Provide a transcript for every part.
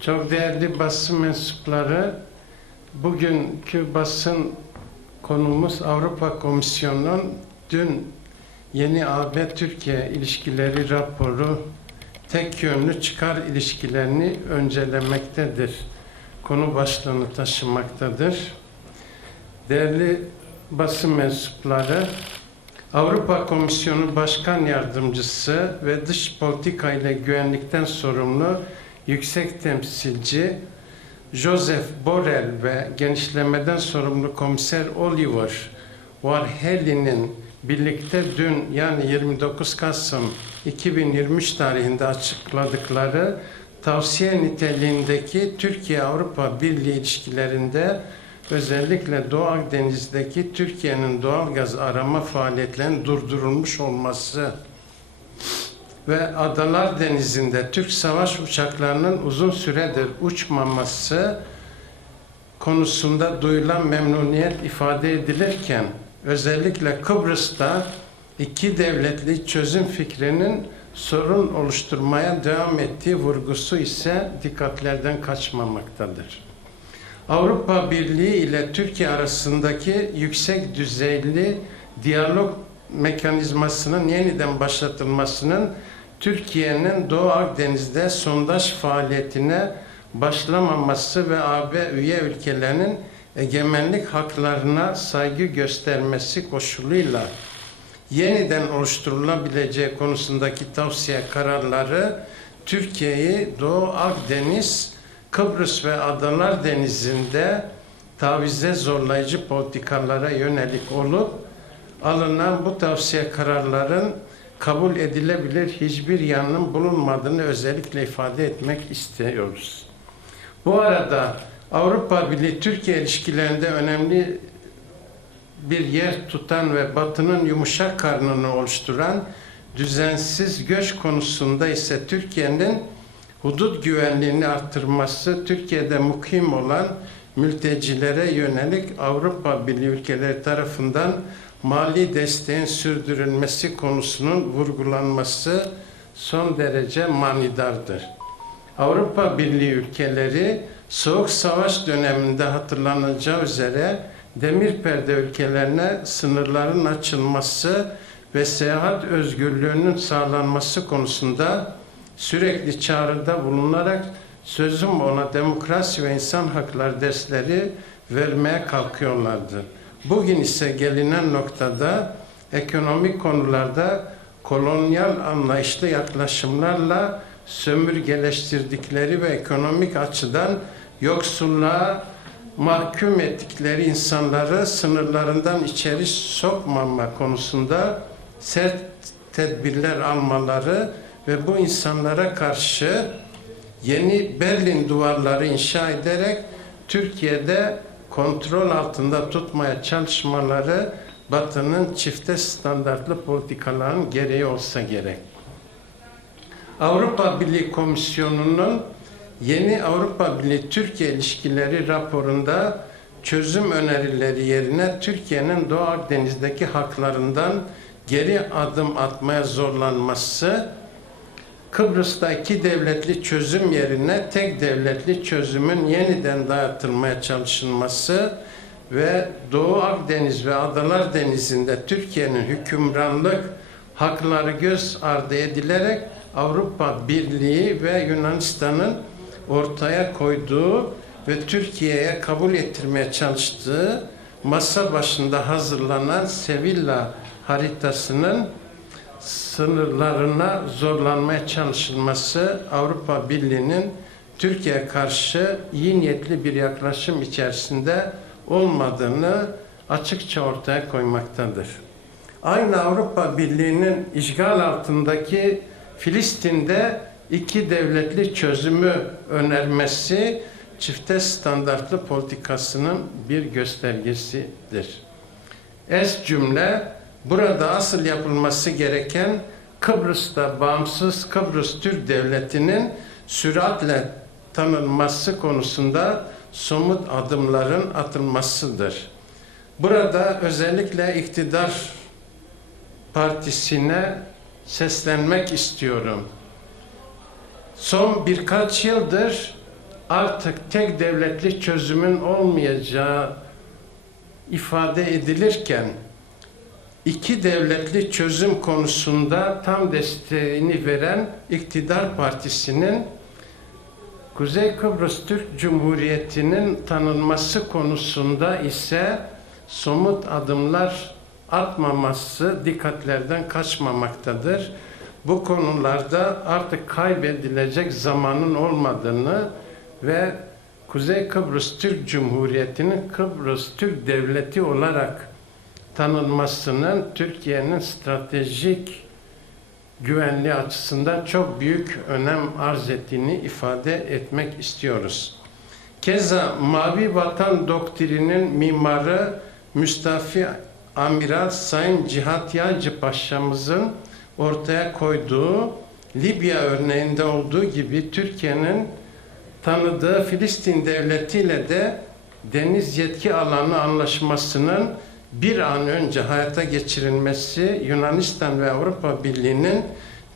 Çok değerli basın mensupları, bugünkü basın konumuz Avrupa Komisyonu'nun dün yeni AB-Türkiye ilişkileri raporu tek yönlü çıkar ilişkilerini öncelemektedir. Konu başlığını taşımaktadır. Değerli basın mensupları, Avrupa Komisyonu Başkan Yardımcısı ve Dış Politika ile Güvenlikten sorumlu Yüksek Temsilci Joseph Borrell ve genişlemeden sorumlu Komiser Oliver Varhelyi'nin birlikte dün yani 29 Kasım 2023 tarihinde açıkladıkları tavsiye niteliğindeki Türkiye-Avrupa Birliği ilişkilerinde özellikle Doğu Akdeniz'deki Türkiye'nin doğal gaz arama faaliyetlerinin durdurulmuş olması ve Adalar Denizi'nde Türk savaş uçaklarının uzun süredir uçmaması konusunda duyulan memnuniyet ifade edilirken özellikle Kıbrıs'ta iki devletli çözüm fikrinin sorun oluşturmaya devam ettiği vurgusu ise dikkatlerden kaçmamaktadır. Avrupa Birliği ile Türkiye arasındaki yüksek düzeyli diyalog mekanizmasının yeniden başlatılmasının Türkiye'nin Doğu Akdeniz'de sondaj faaliyetine başlamaması ve AB üye ülkelerinin egemenlik haklarına saygı göstermesi koşuluyla yeniden oluşturulabileceği konusundaki tavsiye kararları Türkiye'yi Doğu Akdeniz, Kıbrıs ve Adalar Denizi'nde tavize zorlayıcı politikalara yönelik olup alınan bu tavsiye kararların kabul edilebilir hiçbir yanının bulunmadığını özellikle ifade etmek istiyoruz. Bu arada Avrupa Birliği Türkiye ilişkilerinde önemli bir yer tutan ve Batı'nın yumuşak karnını oluşturan düzensiz göç konusunda ise Türkiye'nin hudut güvenliğini arttırması, Türkiye'de mukim olan mültecilere yönelik Avrupa Birliği ülkeleri tarafından mali desteğin sürdürülmesi konusunun vurgulanması son derece manidardır. Avrupa Birliği ülkeleri Soğuk Savaş döneminde hatırlanacağı üzere demir perde ülkelerine sınırların açılması ve seyahat özgürlüğünün sağlanması konusunda sürekli çağrıda bulunarak sözüm ona demokrasi ve insan hakları dersleri vermeye kalkıyorlardı. Bugün ise gelinen noktada ekonomik konularda kolonyal anlayışlı yaklaşımlarla sömürgeleştirdikleri ve ekonomik açıdan yoksulluğa mahkum ettikleri insanları sınırlarından içeri sokmama konusunda sert tedbirler almaları ve bu insanlara karşı yeni Berlin duvarları inşa ederek Türkiye'de kontrol altında tutmaya çalışmaları Batı'nın çifte standartlı politikaların gereği olsa gerek. Avrupa Birliği Komisyonu'nun yeni Avrupa Birliği Türkiye ilişkileri raporunda çözüm önerileri yerine Türkiye'nin Doğu Akdeniz'deki haklarından geri adım atmaya zorlanması, Kıbrıs'ta iki devletli çözüm yerine tek devletli çözümün yeniden dayatılmaya çalışılması ve Doğu Akdeniz ve Adalar Denizi'nde Türkiye'nin hükümranlık hakları göz ardı edilerek Avrupa Birliği ve Yunanistan'ın ortaya koyduğu ve Türkiye'ye kabul ettirmeye çalıştığı masa başında hazırlanan Sevilla haritasının sınırlarına zorlanmaya çalışılması Avrupa Birliği'nin Türkiye karşı iyi niyetli bir yaklaşım içerisinde olmadığını açıkça ortaya koymaktadır. Aynı Avrupa Birliği'nin işgal altındaki Filistin'de iki devletli çözümü önermesi çifte standartlı politikasının bir göstergesidir. Es cümle burada asıl yapılması gereken Kıbrıs'ta bağımsız Kıbrıs Türk Devleti'nin süratle tanınması konusunda somut adımların atılmasıdır. Burada özellikle iktidar partisine seslenmek istiyorum. Son birkaç yıldır artık tek devletli çözümün olmayacağı ifade edilirken iki devletli çözüm konusunda tam desteğini veren iktidar partisinin Kuzey Kıbrıs Türk Cumhuriyeti'nin tanınması konusunda ise somut adımlar atmaması dikkatlerden kaçmamaktadır. Bu konularda artık kaybedilecek zamanın olmadığını ve Kuzey Kıbrıs Türk Cumhuriyeti'nin Kıbrıs Türk Devleti olarak tanınmasının Türkiye'nin stratejik güvenliği açısından çok büyük önem arz ettiğini ifade etmek istiyoruz. Keza Mavi Vatan doktrinin mimarı Müstafi Amiral Sayın Cihat Yaycı Paşa'mızın ortaya koyduğu Libya örneğinde olduğu gibi Türkiye'nin tanıdığı Filistin devletiyle de deniz yetki alanı anlaşmasının bir an önce hayata geçirilmesi Yunanistan ve Avrupa Birliği'nin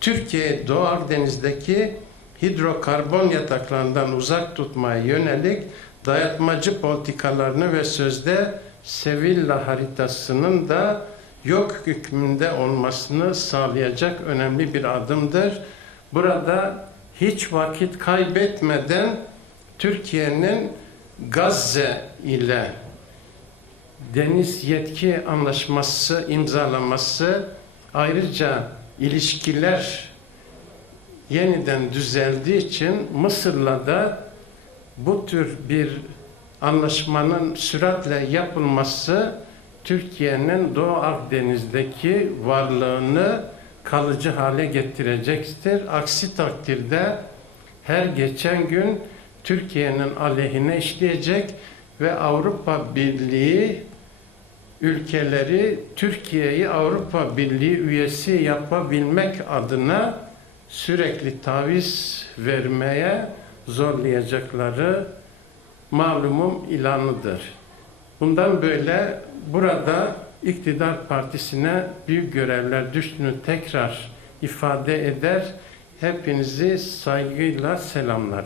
Türkiye Doğu Akdeniz'deki hidrokarbon yataklarından uzak tutmaya yönelik dayatmacı politikalarını ve sözde Sevilla haritasının da yok hükmünde olmasını sağlayacak önemli bir adımdır. Burada hiç vakit kaybetmeden Türkiye'nin Gazze ile deniz yetki anlaşması imzalaması ayrıca ilişkiler yeniden düzeldiği için Mısır'la da bu tür bir anlaşmanın süratle yapılması Türkiye'nin Doğu Akdeniz'deki varlığını kalıcı hale getirecektir. Aksi takdirde her geçen gün Türkiye'nin aleyhine işleyecek ve Avrupa Birliği ülkeleri Türkiye'yi Avrupa Birliği üyesi yapabilmek adına sürekli taviz vermeye zorlayacakları malumum ilanıdır. Bundan böyle burada iktidar partisine büyük görevler düştüğünü tekrar ifade eder. Hepinizi saygıyla selamlar.